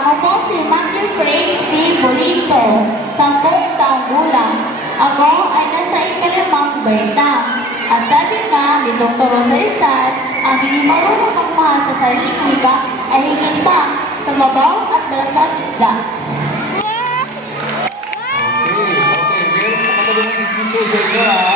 Ako po si Matthew Craig C. Bolito, 10 taong gulang. Ako ay nasa ikalimang berta. At sabi nga ni Dr. Rosa Rizal, ang hindi marunong magmahal sa sariling wika ay higit pa sa mabaw at malasang isda. Okay, meron sa katulungan ng teacher sa inyo ha.